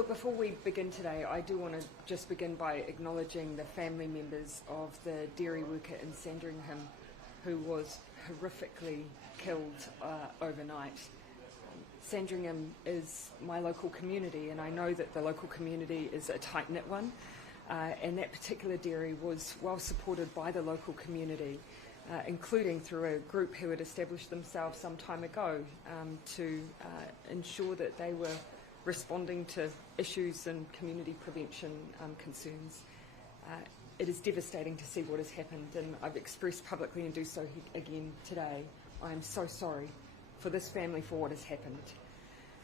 Look, before we begin today, I do want to just begin by acknowledging the family members of the dairy worker in Sandringham who was horrifically killed overnight. Sandringham is my local community, and I know that the local community is a tight-knit one, and that particular dairy was well supported by the local community, including through a group who had established themselves some time ago to ensure that they were responding to issues and community prevention concerns. It is devastating to see what has happened, and I've expressed publicly and do so again today. I am so sorry for this family for what has happened.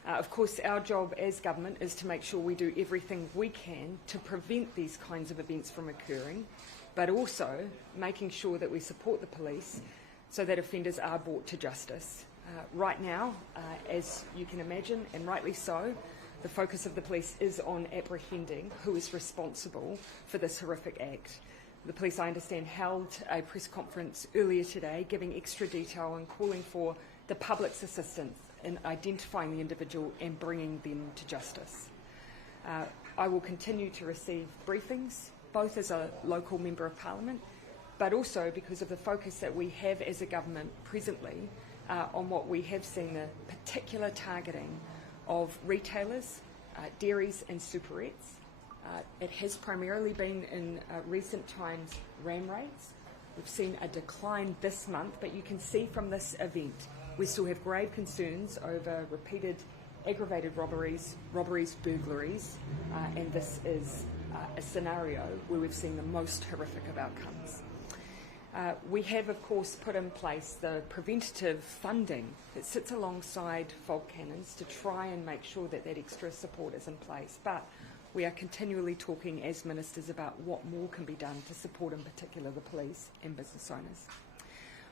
Of course, our job as government is to make sure we do everything we can to prevent these kinds of events from occurring, but also making sure that we support the police so that offenders are brought to justice. Right now, as you can imagine, and rightly so, the focus of the police is on apprehending who is responsible for this horrific act. The police, I understand, held a press conference earlier today giving extra detail and calling for the public's assistance in identifying the individual and bringing them to justice. I will continue to receive briefings, both as a local Member of Parliament, but also because of the focus that we have as a government presently on what we have seen, the particular targeting of retailers, dairies and superettes. It has primarily been in recent times ram raids. We've seen a decline this month, but you can see from this event we still have grave concerns over repeated aggravated robberies, burglaries, and this is a scenario where we've seen the most horrific of outcomes. We have, of course, put in place the preventative funding that sits alongside fault cannons to try and make sure that that extra support is in place. But we are continually talking as ministers about what more can be done to support, in particular, the police and business owners.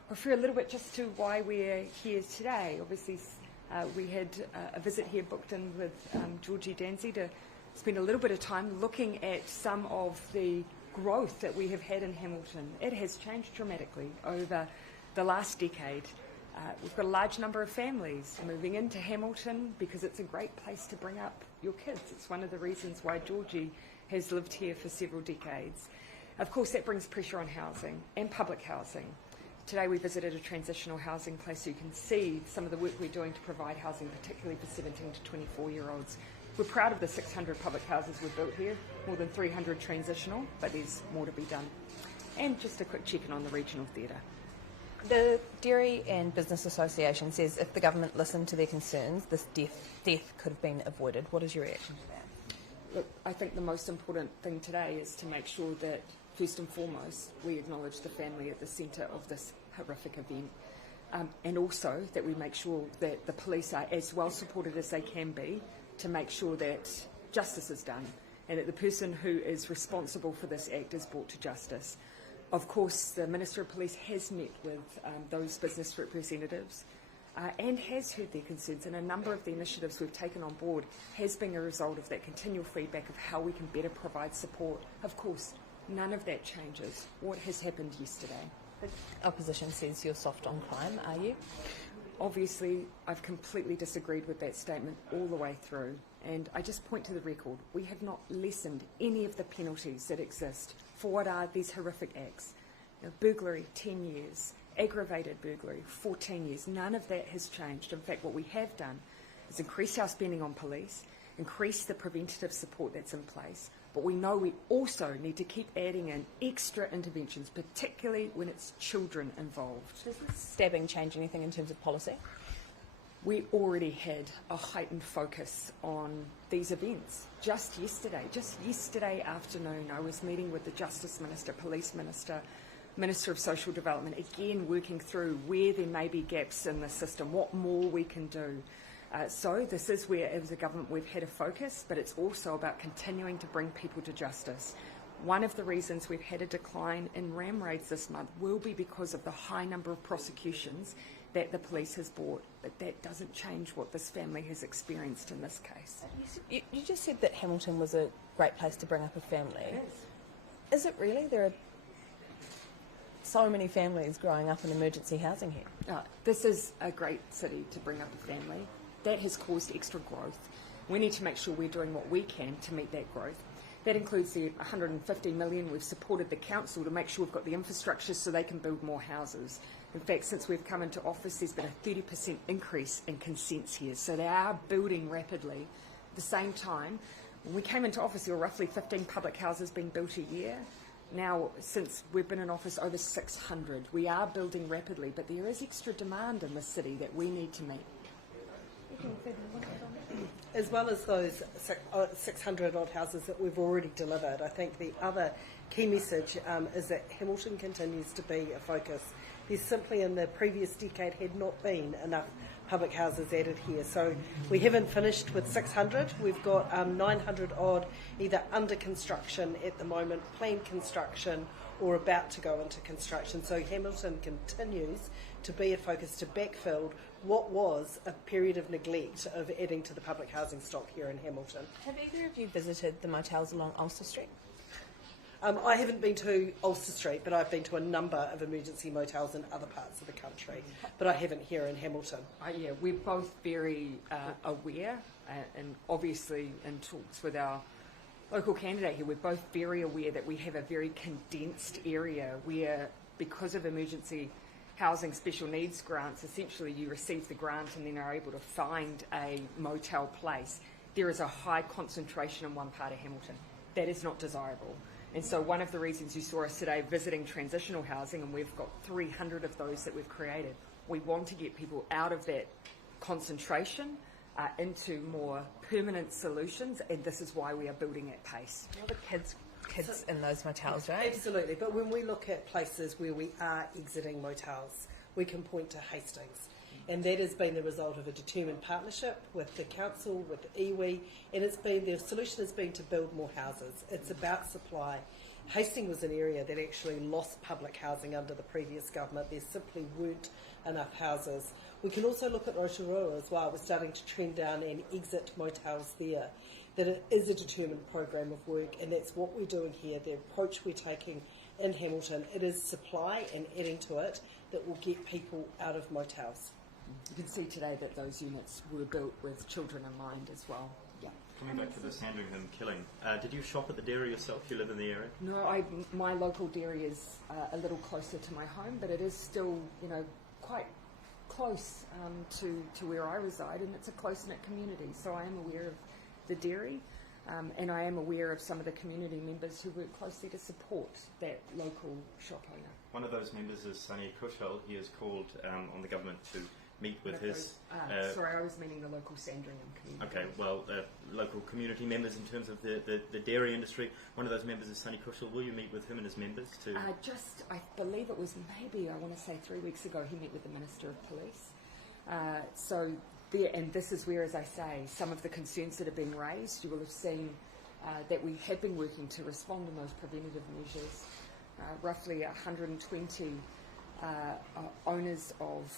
I'll refer a little bit just to why we're here today. Obviously, we had a visit here booked in with Georgie Danzy to spend a little bit of time looking at some of the growth that we have had in Hamilton. It has changed dramatically over the last decade. We've got a large number of families moving into Hamilton because it's a great place to bring up your kids. It's one of the reasons why Georgie has lived here for several decades. Of course, that brings pressure on housing and public housing. Today we visited a transitional housing place so you can see some of the work we're doing to provide housing, particularly for 17 to 24-year-olds. We're proud of the 600 public houses we've built here, more than 300 transitional, but there's more to be done. And just a quick check-in on the regional theatre. The Dairy and Business Association says if the government listened to their concerns, this death could have been avoided. What is your reaction to that? Look, I think the most important thing today is to make sure that, first and foremost, we acknowledge the family at the centre of this horrific event. And also that we make sure that the police are as well supported as they can be to make sure that justice is done and that the person who is responsible for this act is brought to justice. Of course, the Minister of Police has met with those business representatives and has heard their concerns, and a number of the initiatives we've taken on board has been a result of that continual feedback of how we can better provide support. Of course, none of that changes what has happened yesterday. The opposition says you're soft on crime, are you? Obviously, I've completely disagreed with that statement all the way through, and I just point to the record. We have not lessened any of the penalties that exist for what are these horrific acts. Burglary, 10 years, aggravated burglary, 14 years. None of that has changed. In fact, what we have done is increase our spending on police, increase the preventative support that's in place, but we know we also need to keep adding in extra interventions, particularly when it's children involved. Does this stabbing change anything in terms of policy? We already had a heightened focus on these events. Just yesterday afternoon, I was meeting with the Justice Minister, Police Minister, Minister of Social Development, again working through where there may be gaps in the system, what more we can do. So this is where, as a government, we've had a focus, but it's also about continuing to bring people to justice. One of the reasons we've had a decline in ram raids this month will be because of the high number of prosecutions that the police has brought, but that doesn't change what this family has experienced in this case. You just said that Hamilton was a great place to bring up a family. It is. Is it really? There are so many families growing up in emergency housing here. This is a great city to bring up a family. That has caused extra growth. We need to make sure we're doing what we can to meet that growth. That includes the 150 million we've supported the council to make sure we've got the infrastructure so they can build more houses. In fact, since we've come into office, there's been a 30% increase in consents here. So they are building rapidly. At the same time, when we came into office, there were roughly 15 public houses being built a year. Now, since we've been in office, over 600. We are building rapidly, but there is extra demand in the city that we need to meet. As well as those 600 odd houses that we've already delivered, I think the other key message is that Hamilton continues to be a focus. There's simply in the previous decade had not been enough public houses added here. So we haven't finished with 600. We've got 900 odd either under construction at the moment, planned construction, or about to go into construction. So Hamilton continues to be a focus to backfill what was a period of neglect of adding to the public housing stock here in Hamilton. Have either of you visited the motels along Ulster Street? I haven't been to Ulster Street, but I've been to a number of emergency motels in other parts of the country, but I haven't here in Hamilton. Yeah, we're both very aware, and obviously in talks with our local candidate here, we're both very aware that we have a very condensed area where, because of emergency housing special needs grants, essentially you receive the grant and then are able to find a motel place. There is a high concentration in one part of Hamilton. That is not desirable. And so one of the reasons you saw us today visiting transitional housing, and we've got 300 of those that we've created, we want to get people out of that concentration into more permanent solutions, and this is why we are building at pace. All the kids in those motels, right? Absolutely, but when we look at places where we are exiting motels, we can point to Hastings. And that has been the result of a determined partnership with the council, with iwi, and the solution has been to build more houses. It's about supply. Hastings was an area that actually lost public housing under the previous government. There simply weren't enough houses. We can also look at Rotorua as well. We're starting to trend down and exit motels there. That it is a determined program of work, and that's what we're doing here. The approach we're taking in Hamilton, it is supply and adding to it that will get people out of motels. You can see today that those units were built with children in mind as well. Yeah. Coming back to the Sandringham killing, did you shop at the dairy yourself? You live in the area? No, my local dairy is a little closer to my home, but it is still, quite close to where I reside, and it's a close-knit community. So I am aware of the dairy, and I am aware of some of the community members who work closely to support that local shop owner. One of those members is Sunny Kushal. He has called on the government to meet with his... sorry, I was meaning the local Sandringham community. Okay, well, local community members in terms of the dairy industry. One of those members is Sunny Kushal. Will you meet with him and his members to... I believe it was maybe, I want to say 3 weeks ago, he met with the Minister of Police. And this is where, as I say, some of the concerns that have been raised, you will have seen that we have been working to respond in those preventative measures. Roughly 120 owners of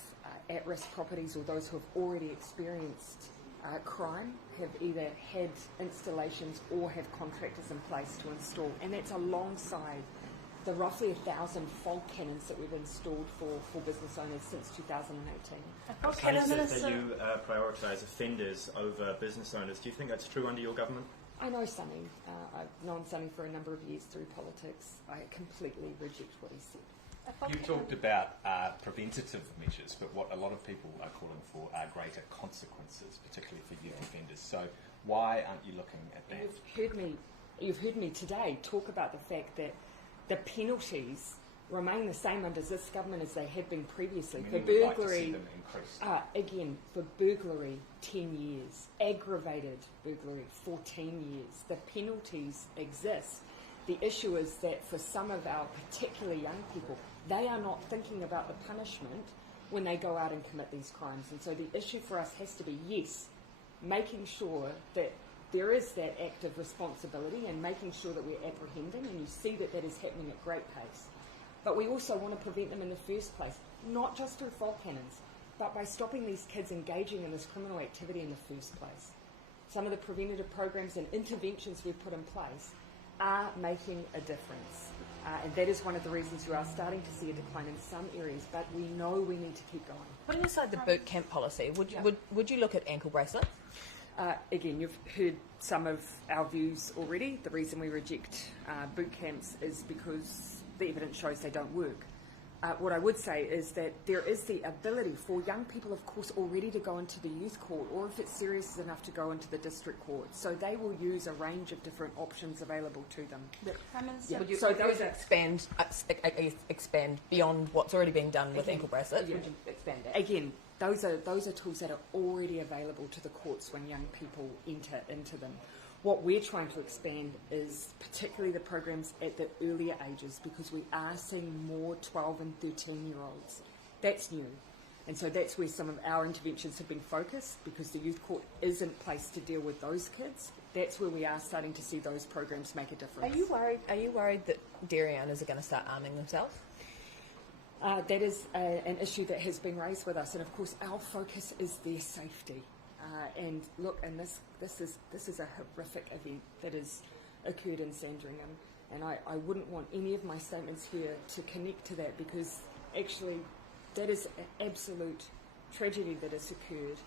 at-risk properties, or those who have already experienced crime, have either had installations or have contractors in place to install, and that's alongside the roughly 1,000 fog cannons that we've installed for business owners since 2018. Sunny says that you prioritise offenders over business owners. Do you think that's true under your government? I know Sunny. I've known Sunny for a number of years through politics. I completely reject what he said. You talked about preventative measures, but what a lot of people are calling for are greater consequences, particularly for youth offenders. So why aren't you looking at that? You've heard me today talk about the fact that the penalties remain the same under this government as they have been previously. For burglary, again, for burglary, 10 years. Aggravated burglary, 14 years. The penalties exist. The issue is that for some of our particularly young people, they are not thinking about the punishment when they go out and commit these crimes. And so the issue for us has to be, yes, making sure that there is that active responsibility and making sure that we're apprehending, and you see that that is happening at great pace. But we also want to prevent them in the first place, not just through fog cannons, but by stopping these kids engaging in this criminal activity in the first place. Some of the preventative programs and interventions we've put in place are making a difference. And that is one of the reasons we are starting to see a decline in some areas, but we know we need to keep going. Putting aside the boot camp policy, would you look at ankle bracelets? Again, you've heard some of our views already. The reason we reject boot camps is because the evidence shows they don't work. What I would say is that there is the ability for young people, of course, already to go into the youth court, or if it's serious enough, to go into the district court. So they will use a range of different options available to them. Yeah. Would you expand beyond what's already being done with ankle bracelets? Would you expand that? Again, those are tools that are already available to the courts when young people enter into them. What we're trying to expand is particularly the programs at the earlier ages, because we are seeing more 12 and 13-year-olds. That's new. And so that's where some of our interventions have been focused, because the youth court isn't placed to deal with those kids. That's where we are starting to see those programs make a difference. Are you worried that dairy owners are going to start arming themselves? That is an issue that has been raised with us, and of course our focus is their safety. And look, and this is a horrific event that has occurred in Sandringham, and I wouldn't want any of my statements here to connect to that, because actually that is an absolute tragedy that has occurred.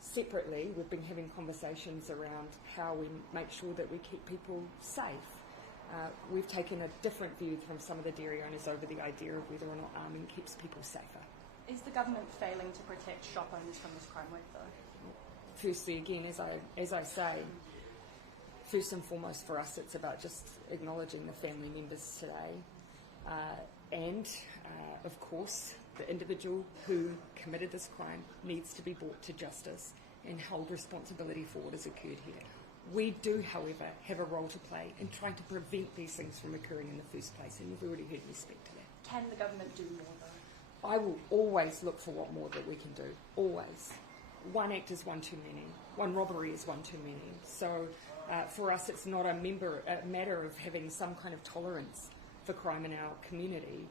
Separately, we've been having conversations around how we make sure that we keep people safe. We've taken a different view from some of the dairy owners over the idea of whether or not arming keeps people safer. Is the government failing to protect shop owners from this crime wave, though? Firstly, again, as I say, first and foremost for us, it's about just acknowledging the family members today, and of course, the individual who committed this crime needs to be brought to justice and held responsibility for what has occurred here. We do, however, have a role to play in trying to prevent these things from occurring in the first place, and you've already heard me speak to that. Can the government do more, though? I will always look for what more that we can do, always. One act is one too many. One robbery is one too many. So for us, it's not a matter of having some kind of tolerance for crime in our community.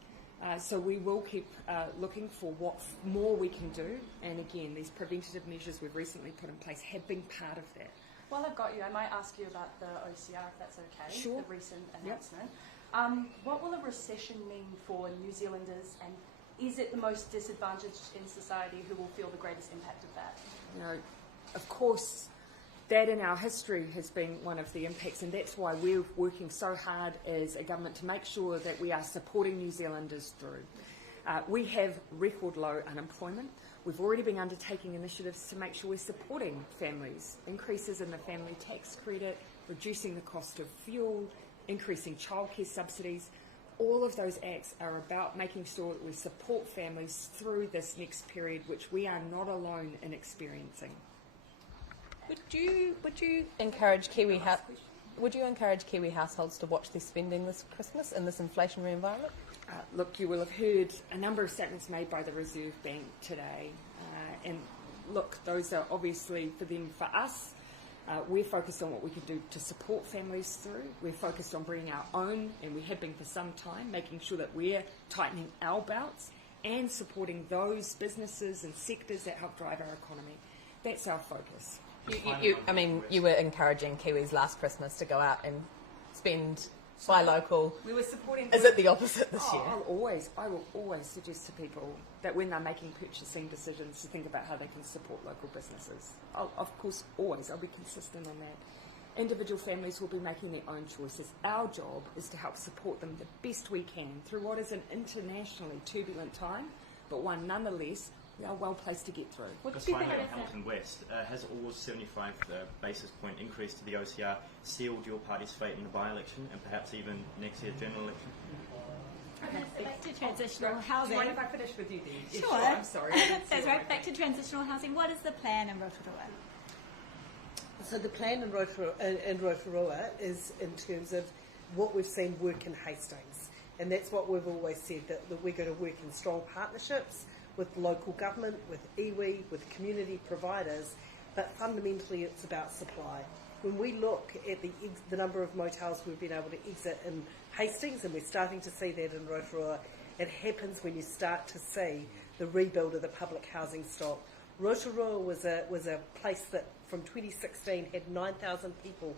So we will keep looking for what more we can do. And again, these preventative measures we've recently put in place have been part of that. While I've got you, I might ask you about the OCR, if that's okay. Sure. The recent announcement. What will a recession mean for New Zealanders, and is it the most disadvantaged in society who will feel the greatest impact of that? You know, of course, that in our history has been one of the impacts, and that's why we're working so hard as a government to make sure that we are supporting New Zealanders through. We have record low unemployment. We've already been undertaking initiatives to make sure we're supporting families, increases in the family tax credit, reducing the cost of fuel, increasing childcare subsidies. All of those acts are about making sure that we support families through this next period, which we are not alone in experiencing. Would you encourage Kiwi households to watch their spending this Christmas in this inflationary environment? Look, you will have heard a number of statements made by the Reserve Bank today, and look, those are obviously for them. For us, we're focused on what we can do to support families through. We're focused on bringing our own, and we have been for some time, making sure that we're tightening our belts and supporting those businesses and sectors that help drive our economy. That's our focus. You were encouraging Kiwis last Christmas to go out and spend, buy local. We were supporting. Is it the opposite this year? I will always suggest to people that when they're making purchasing decisions, to think about how they can support local businesses. Of course, I'll be consistent on that. Individual families will be making their own choices. Our job is to help support them the best we can through what is an internationally turbulent time, but one nonetheless we are well placed to get through. Just finally on Hamilton West, has Orr's 75 basis point increase to the OCR sealed your party's fate in the by-election and perhaps even next year's general election? Back to transitional housing. Do you mind if I finish with you then? Sure. I'm sorry. That's right. Back to transitional housing. What is the plan in Rotorua? So the plan in Rotorua is in terms of what we've seen work in Hastings. And that's what we've always said, that we're going to work in strong partnerships with local government, with iwi, with community providers, but fundamentally it's about supply. When we look at the number of motels we've been able to exit in Hastings, and we're starting to see that in Rotorua, it happens when you start to see the rebuild of the public housing stock. Rotorua was a place that from 2016 had 9,000 people.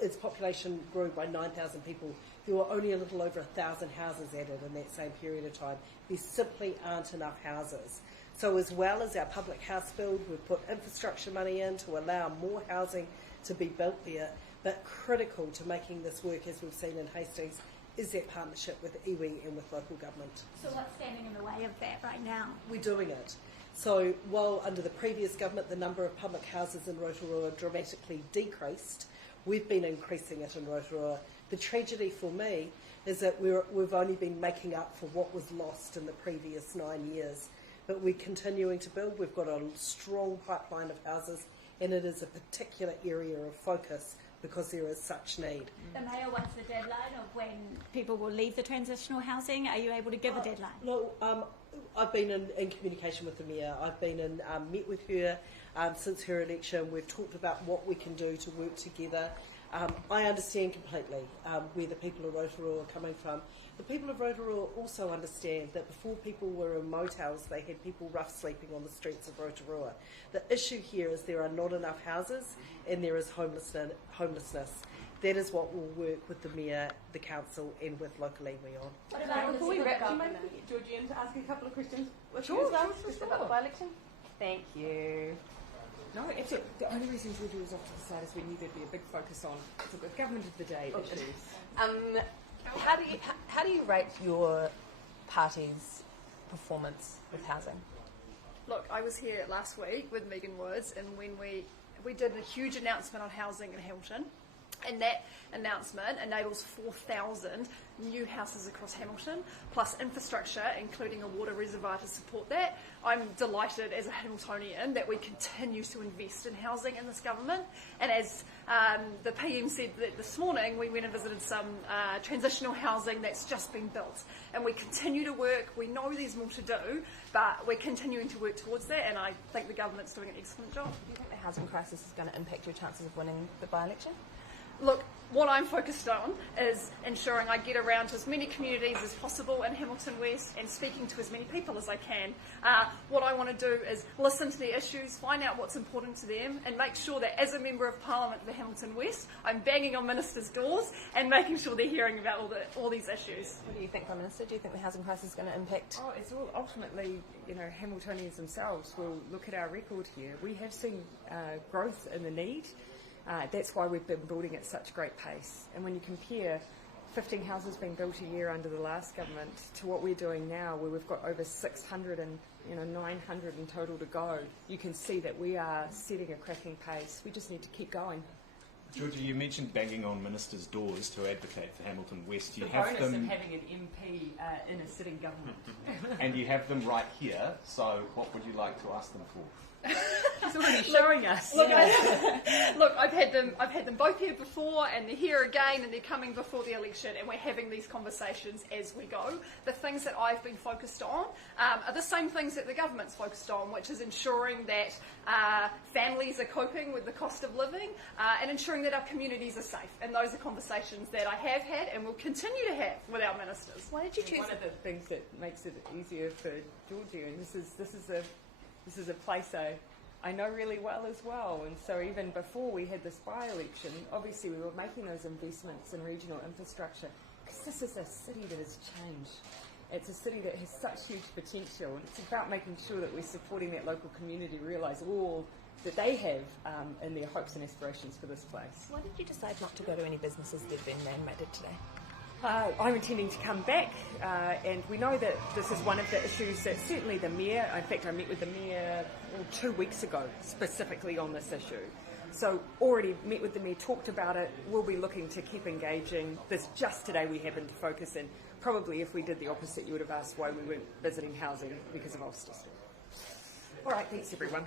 Its population grew by 9,000 people. There were only a little over 1,000 houses added in that same period of time. There simply aren't enough houses. So as well as our public house build, we've put infrastructure money in to allow more housing to be built there. But critical to making this work, as we've seen in Hastings, is that partnership with iwi and with local government. So what's standing in the way of that right now? We're doing it. So while under the previous government the number of public houses in Rotorua dramatically decreased, we've been increasing it in Rotorua. The tragedy for me is that we've only been making up for what was lost in the previous 9 years. But we're continuing to build. We've got a strong pipeline of houses, and it is a particular area of focus because there is such need. The Mayor wants the deadline of when people will leave the transitional housing. Are you able to give a deadline? No, I've been in communication with the Mayor. I've been in, met with her since her election. We've talked about what we can do to work together. I understand completely where the people of Rotorua are coming from. The people of Rotorua also understand that before people were in motels, they had people rough sleeping on the streets of Rotorua. The issue here is there are not enough houses and there is homelessness. That is what we'll work with the Mayor, the Council and with local iwi on. What about Before we the wrap, do you government? mind if we get Georgian to ask a couple of questions? Sure, Just about the by-election? Thank you. No, absolutely. The only reason Georgia was off to the side is we knew there'd be a big focus on the government of the day issues. How do you rate your party's performance with housing? Look, I was here last week with Megan Woods, and when we did a huge announcement on housing in Hamilton, and that announcement enables 4,000 new houses across Hamilton, plus infrastructure, including a water reservoir to support that. I'm delighted as a Hamiltonian that we continue to invest in housing in this government. And as the PM said that this morning, we went and visited some transitional housing that's just been built. And we continue to work. We know there's more to do, but we're continuing to work towards that, and I think the government's doing an excellent job. Do you think the housing crisis is going to impact your chances of winning the by-election? Look, what I'm focused on is ensuring I get around to as many communities as possible in Hamilton West and speaking to as many people as I can. What I want to do is listen to their issues, find out what's important to them, and make sure that as a Member of Parliament for Hamilton West, I'm banging on ministers' doors and making sure they're hearing about all these issues. What do you think, Prime Minister? Do you think the housing crisis is going to impact? Oh, it's all ultimately, Hamiltonians themselves will look at our record here. We have seen growth in the need. That's why we've been building at such great pace. And when you compare 15 houses being built a year under the last government to what we're doing now, where we've got over 600 and 900 in total to go, you can see that we are setting a cracking pace. We just need to keep going. Georgia, you mentioned banging on ministers' doors to advocate for Hamilton West. You The have bonus them, of having an MP in a sitting government. and you have them right here. So, what would you like to ask them for? She's already showing us. Look, I've had them both here before, and they're here again, and they're coming before the election, and we're having these conversations as we go. The things that I've been focused on are the same things that the government's focused on, which is ensuring that families are coping with the cost of living and ensuring that our communities are safe. And those are conversations that I have had and will continue to have with our ministers. Why did you choose? One of the things that makes it easier for Georgia, and this is a place I know really well as well, and so even before we had this by-election, obviously we were making those investments in regional infrastructure because this is a city that has changed. It's a city that has such huge potential, and it's about making sure that we're supporting that local community realise all that they have in their hopes and aspirations for this place. Why did you decide not to go to any businesses that have been mandated today? I'm intending to come back, and we know that this is one of the issues that certainly the Mayor, in fact I met with the Mayor 2 weeks ago specifically on this issue. So already met with the Mayor, talked about it, we'll be looking to keep engaging. This just today we happened to focus in. Probably if we did the opposite you would have asked why we weren't visiting housing because of Ulster. All right, thanks everyone.